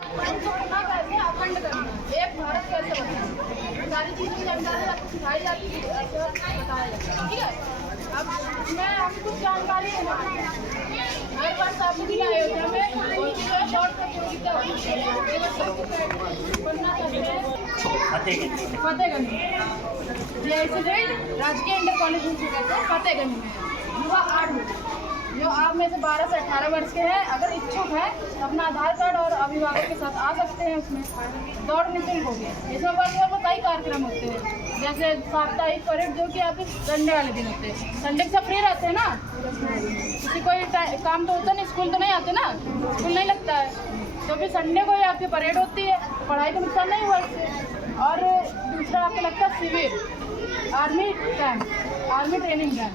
कैसे अखंड करना, एक भारत कैसे बनना, सारी चीज़ों की जानकारी आपको सिखाई जाती है, बताया जाता है। ठीक है, अब इसमें हम कुछ जानकारी है ना, हर बार आपको भी अयोध्या में उनकी जो है दौड़ प्रतियोगिता होती है, बनना चाहते हैं फतेहगंज राजकीय इंटर कॉलेज इंस्टीट्यूट है फतेहगंज में, युवा 8 बजे। जो आप में से 12 से 18 वर्ष के हैं, अगर इच्छुक है तो अपना आधार कार्ड और अभिभावक के साथ आ सकते हैं। उसमें दौड़ निःशुल्क होगी। इसमें वर्ष भर में कई कार्यक्रम होते हैं, जैसे साप्ताहिक परेड जो कि आपके संडे वाले दिन होते हैं। संडे से फ्री रहते हैं ना, किसी कोई काम तो होता नहीं, स्कूल तो नहीं आते ना, स्कूल नहीं लगता है, तो फिर संडे को ही आपकी परेड होती है, पढ़ाई का नुकसान नहीं हुआ इससे। और दूसरा आपको लगता है शिविर, army camp, army training camp,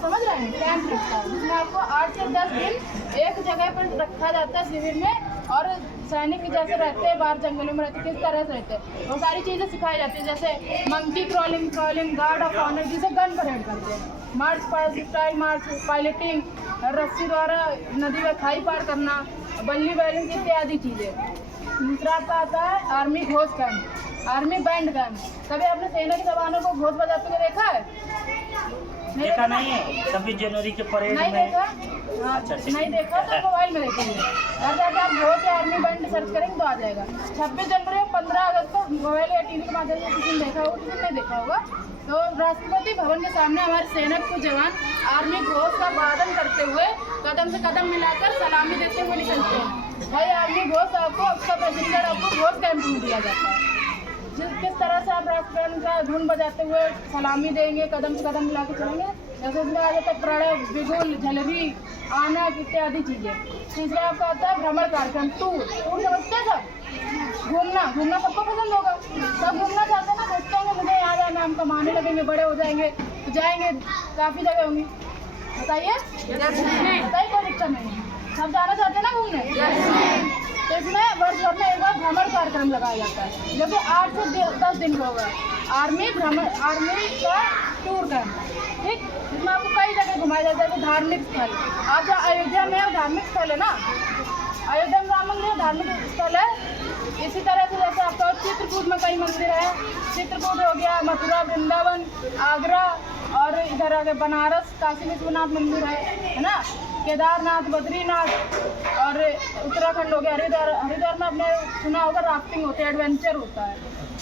समझ रहे हैं, कैंप रखता है जिसमें आपको 8 से 10 दिन एक जगह पर रखा जाता है शिविर में। और सैनिक जैसे रहते हैं, बाहर जंगलों में रहते, किस तरह से रहते हैं, वो सारी चीज़ें सिखाई जाती है, जैसे monkey crawling, guard of honour, जिसे गन परेड करते हैं, मार्च स्टाइल मार्च, पायलटिंग, रस्सी द्वारा नदी में खाई पार करना, बल्ली बैलिंग इत्यादि चीज़ें। दूसरा आपका आता है army Ghosh camp, army band camp. कभी आपने सेना के जवानों को घोष बजाते हुए देखा है? देखा नहीं है। 26 जनवरी के परेड नहीं में देखा? अच्छा, नहीं देखा तो मोबाइल में देखेंगे, घर जाकर आप घोष या आर्मी बैंड सर्च करेंगे तो आ जाएगा। 26 जनवरी और 15 अगस्त को मोबाइल या टीवी के माध्यम से किसी ने देखा होगा, किसी ने नहीं देखा होगा। तो राष्ट्रपति भवन के सामने हमारे सेना के जवान आर्मी घोष का वादन करते हुए कदम से कदम मिलाकर सलामी देते हुए निकलते हैं। भाई आर्मी घोष आपको उसका पैसेंजर आपको घोष कैंप में दिया जाता है। किस तरह से आप राष्ट्रगान का धुन बजाते हुए सलामी देंगे, कदम से कदम मिला के चलेंगे, जैसे उसमें आ जाता है प्रणय, बिगुल, झलरी, आनक इत्यादि चीज़ें। तीसरा आपका आता है भ्रमण कार्यक्रम, टूर समझते हैं सब, घूमना सबको पसंद होगा, सब घूमना चाहते हैं ना, सोचते होंगे मुझे यहाँ जाना, हम कमाने लगेंगे, बड़े हो जाएंगे तो जाएंगे, काफ़ी जगह होंगी, बताइए कोई दिक्कत नहीं, सब जाना चाहते हैं ना घूमने। तो इसमें वर्ष भर में एक बार भ्रमण कार्यक्रम लगाया जाता है, जो कि 8 से 10 दिन का होगा। आर्मी का टूर कैंप, ठीक, जिसमें आपको कई जगह घुमाया जाता है। तो धार्मिक स्थल, आप जो अयोध्या में धार्मिक स्थल है ना, अयोध्या में राम मंदिर धार्मिक स्थल है। इसी तरह से जैसे आपका चित्रकूट में कई मंदिर है, चित्रकूट हो गया, मथुरा, वृंदावन, आगरा, और इधर आगे बनारस, काशी विश्वनाथ मंदिर है ना, केदारनाथ, बद्रीनाथ, और उत्तराखंड हो गया, हरिद्वार में आपने सुना होगा राफ्टिंग होती है, एडवेंचर होता है,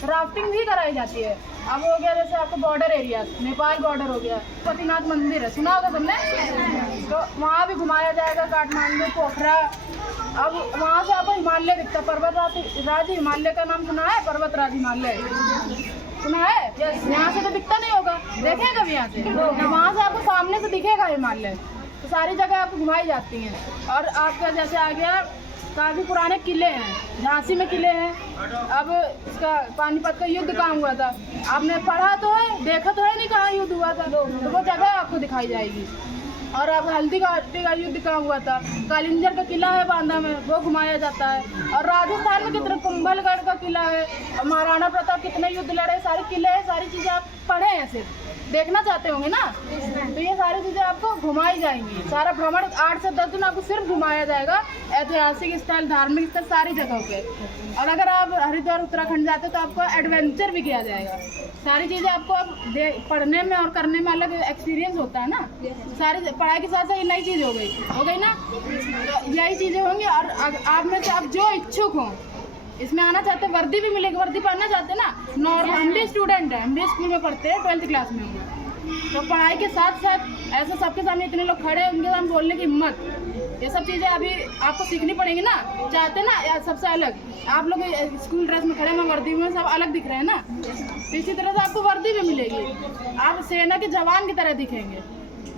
राफ्टिंग भी कराई जाती है। अब हो गया जैसे आपको बॉर्डर एरिया, नेपाल बॉर्डर हो गया, पशुपतिनाथ मंदिर है, सुना होगा तुमने, तो वहाँ भी घुमाया जाएगा, काठमांडू, पोखरा। अब वहाँ से आपको हिमालय दिखता, पर्वतराज हिमालय का नाम सुना है? पर्वतराज हिमालय सुना है? यहाँ से तो दिखता नहीं होगा, देखेगा कभी यहाँ से, तो वहाँ से आपको सामने से दिखेगा हिमालय। तो सारी जगह आपको घुमाई जाती हैं। और आपका जैसे आ गया, काफ़ी पुराने किले हैं, झांसी में किले हैं। अब इसका पानीपत का युद्ध कहाँ हुआ था, आपने पढ़ा तो है, देखा तो है नहीं कहाँ युद्ध हुआ था, तो वो जगह आपको दिखाई जाएगी। और अब हल्दी घाटी का युद्ध कहाँ हुआ था, कालिंजर का किला है बांदा में, वो घुमाया जाता है। और राजस्थान में कितने, कुंभलगढ़ का किला है, और महाराणा प्रताप कितने युद्ध लड़े, सारे किले हैं, सारी चीज़ें आप पढ़े हैं, सिर्फ देखना चाहते होंगे ना, तो ये सारी चीज़ें आपको घुमाई जाएंगी। सारा भ्रमण 8 से 10 दिन आपको सिर्फ घुमाया जाएगा, ऐतिहासिक स्थल, धार्मिक स्थल, सारी जगहों पे। और अगर आप हरिद्वार उत्तराखंड जाते तो आपको एडवेंचर भी किया जाएगा। सारी चीज़ें आपको अब पढ़ने में और करने में अलग एक्सपीरियंस होता है ना, सारी पढ़ाई के साथ साथ ये नई चीज़ हो गई ना, तो यही चीज़ें होंगी। और आप में से आप जो इच्छुक हों इसमें आना चाहते हैं, वर्दी भी मिलेगी, वर्दी पढ़ना चाहते हैं ना, नॉर्मल हम भी स्टूडेंट हैं, हम भी स्कूल में पढ़ते हैं, 12th क्लास में हूँ, तो पढ़ाई के साथ साथ ऐसा सबके सामने इतने लोग खड़े हैं, उनके सामने बोलने की हिम्मत, ये सब चीज़ें अभी आपको सीखनी पड़ेंगी ना, चाहते हैं ना, या सबसे अलग आप लोग स्कूल ड्रेस में खड़े हैं, वर्दी में सब अलग दिख रहे हैं ना, तो इसी तरह से आपको वर्दी भी मिलेगी, आप सेना के जवान की तरह दिखेंगे।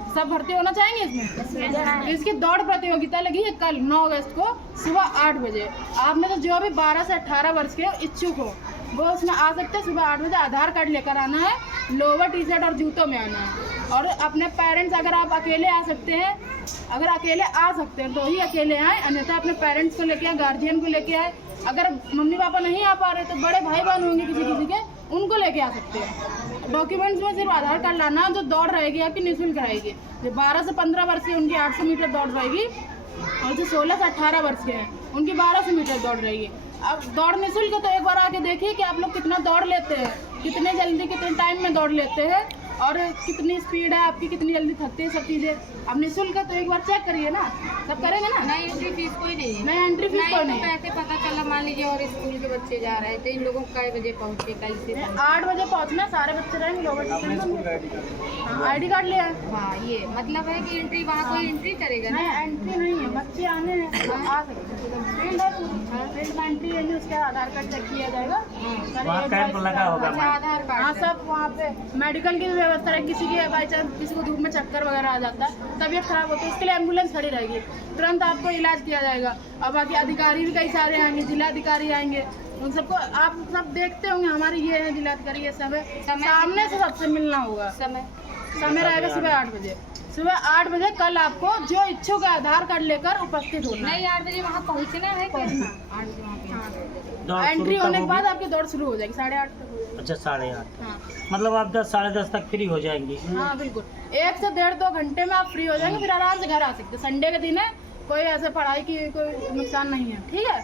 सब भर्ती होना चाहेंगे इसमें। इसकी दौड़ प्रतियोगिता लगी है कल 9 अगस्त को सुबह 8 बजे। आप में तो जो भी 12 से 18 वर्ष के इच्छुक हो वो उसमें आ सकते हैं। सुबह 8 बजे आधार कार्ड लेकर आना है, लोअर टी शर्ट और जूतों में आना है। और अपने पेरेंट्स, अगर आप अकेले आ सकते हैं, अगर अकेले आ सकते हैं तो ही अकेले आए, अन्यथा अपने पेरेंट्स को लेके आए, गार्जियन को लेके आए। अगर मम्मी पापा नहीं आ पा रहे तो बड़े भाई बहन होंगे किसी के, उनको लेके आ सकते हैं। डॉक्यूमेंट्स में सिर्फ आधार कार्ड लाना है। जो दौड़ रहेगी आपकी निःशुल्क रहेगी। जो 12 से 15 वर्ष के उनकी 800 मीटर दौड़ रहेगी, और जो 16 से 18 वर्ष के हैं उनकी 1200 मीटर दौड़ रही है। अब दौड़ निःशुल्क है, तो एक बार आके देखिए कि आप लोग कितना दौड़ लेते हैं, कितने जल्दी कितने टाइम में दौड़ लेते हैं और कितनी स्पीड है आपकी, कितनी जल्दी थकते हैं, सब चीज़ें। अब निःशुल्क है तो एक बार चेक करिए ना, सब करेंगे ना। नहीं एंट्री फीस कोई नहीं है। नहीं एंट्री फीस कोई नहीं। कैसे पता चला मान लीजिए और स्कूल के बच्चे जा रहे थे, इन लोगों को कै बजे पहुँचे, कैसे? 8 बजे पहुँचना, सारे बच्चे रहेंगे लोग। हाँ ID कार्ड ले आए। हाँ ये मतलब है कि एंट्री वहाँ कोई एंट्री करेगा नहीं ना? एंट्री नहीं है, बच्चे आने हैं आ सकते हैं। फील्ड है, फील्ड में एंट्री है, उसका आधार कार्ड चेक किया जाएगा। वहाँ कैंप लगा होगा। अच्छा आधार हाँ कार्ड। सब वहाँ पे मेडिकल की भी व्यवस्था है। किसी की बाई चांस किसी को धूप में चक्कर वगैरह आ जाता है, तबीयत खराब होती है, इसके लिए एम्बुलेंस खड़ी रहेगी, तुरंत आपको इलाज किया जाएगा। और बाकी अधिकारी भी कई सारे आएंगे, जिलाधिकारी आएंगे, उन सबको आप सब देखते होंगे। हमारे ये है जिलाधिकारी, ये सब है, सामने से सबसे मिलना होगा। समय रहेगा सुबह 8 बजे। सुबह 8 बजे कल आपको जो इच्छुक है आधार कार्ड लेकर उपस्थित होना है। नहीं 8 बजे वहाँ पहुँचना है क्या? 8 बजे वहाँ दौड़ एंट्री शुरू होने कब के बाद होगी? आपकी दौड़ शुरू हो जाएगी 8:30 तक हो जाएगी। अच्छा 8:30। हाँ मतलब आप 10 साढ़े 10 तक फ्री हो जाएंगी। हाँ बिल्कुल, 1 से 1.5-2 घंटे में आप फ्री हो जाएंगे, फिर आराम से घर आ सकते हैं। संडे के दिन है, कोई ऐसे पढ़ाई की कोई नुकसान नहीं है, ठीक है।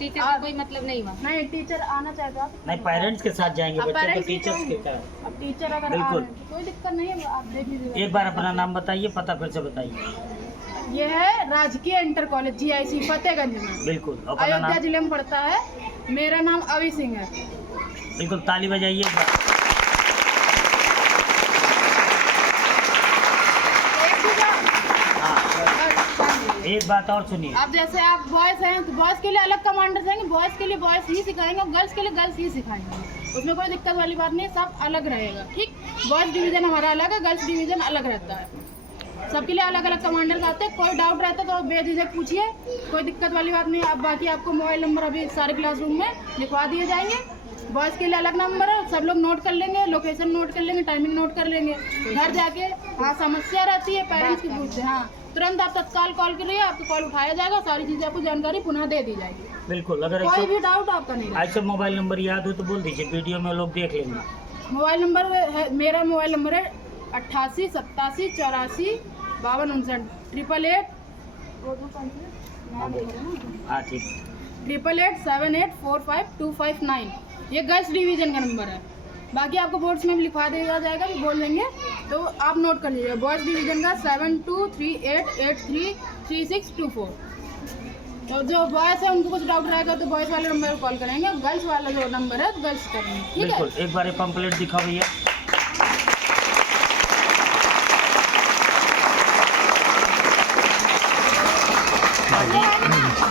टीचर का कोई मतलब नहीं वहाँ? नहीं टीचर आना चाहे तो आप नहीं पेरेंट्स के साथ जाएंगे अब बच्चे, तो parents भी टीचर्स के जाएंगे। क्या? अब टीचर अगर बिल्कुल। आ रहे हैं, तो कोई दिक्कत नहीं है, आप देख लीजिए। एक बार अपना नाम बताइए, पता फिर से बताइए। ये है राजकीय इंटर कॉलेज GIC फतेहगंज में, बिल्कुल अपना अयोध्या नाम। जिले में पड़ता है। मेरा नाम अभी सिंह है। बिल्कुल ताली बजाइए एक बार। हाँ, एक बात और सुनिए। अब जैसे आप बॉयज हैं तो बॉयज के लिए अलग कमांडर रहेंगे, बॉयज के लिए बॉयज ही सिखाएंगे और गर्ल्स के लिए गर्ल्स ही सिखाएंगे। उसमें कोई दिक्कत वाली बात नहीं है, सब अलग रहेगा, ठीक। बॉयज डिवीजन हमारा अलग है, गर्ल्स डिवीजन अलग रहता है। सबके लिए अलग अलग कमांडर्स आते हैं। कोई डाउट रहता है तो बेझिझक पूछिए, कोई दिक्कत वाली बात नहीं है। अब बाकी आपको मोबाइल नंबर अभी सारे क्लासरूम में लिखवा दिए जाएंगे। बॉयज़ के लिए अलग नंबर है, सब लोग नोट कर लेंगे, लोकेशन नोट कर लेंगे, टाइमिंग नोट कर लेंगे। घर जाके हाँ समस्या रहती है पेरेंट्स की पूछते हैं, हाँ तुरंत आप तत्काल कॉल करिए, आपको कॉल उठाया जाएगा, सारी चीज़ें आपको जानकारी पुनः दे दी जाएगी। बिल्कुल अगर कोई भी डाउट आपका नहीं रहेगा। ऐसे मोबाइल नंबर याद हो तो बोल दीजिए, वीडियो में लोग देख लेंगे। मोबाइल नंबर है, मेरा मोबाइल नंबर है 88 87 84 52 59 हाँ ठीक। 88 78 45 259। ये गर्ल्स डिवीजन का नंबर है। बाकी आपको बोर्ड्स में भी लिखवा दिया जाएगा, भी बोल देंगे तो आप नोट कर लीजिए। बॉयज़ डिवीजन का 7238833624। तो जो बॉयज़ है उनको कुछ डाउट रहेगा तो बॉयज़ वाले नंबर पर कॉल करेंगे, गर्ल्स वाला जो नंबर है गर्ल्स करेंगे, ठीक है। बिल्कुल एक बार ये पंपलेट दिखाओ भैया।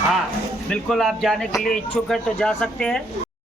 हाँ बिल्कुल, आप जाने के लिए इच्छुक है तो जा सकते हैं।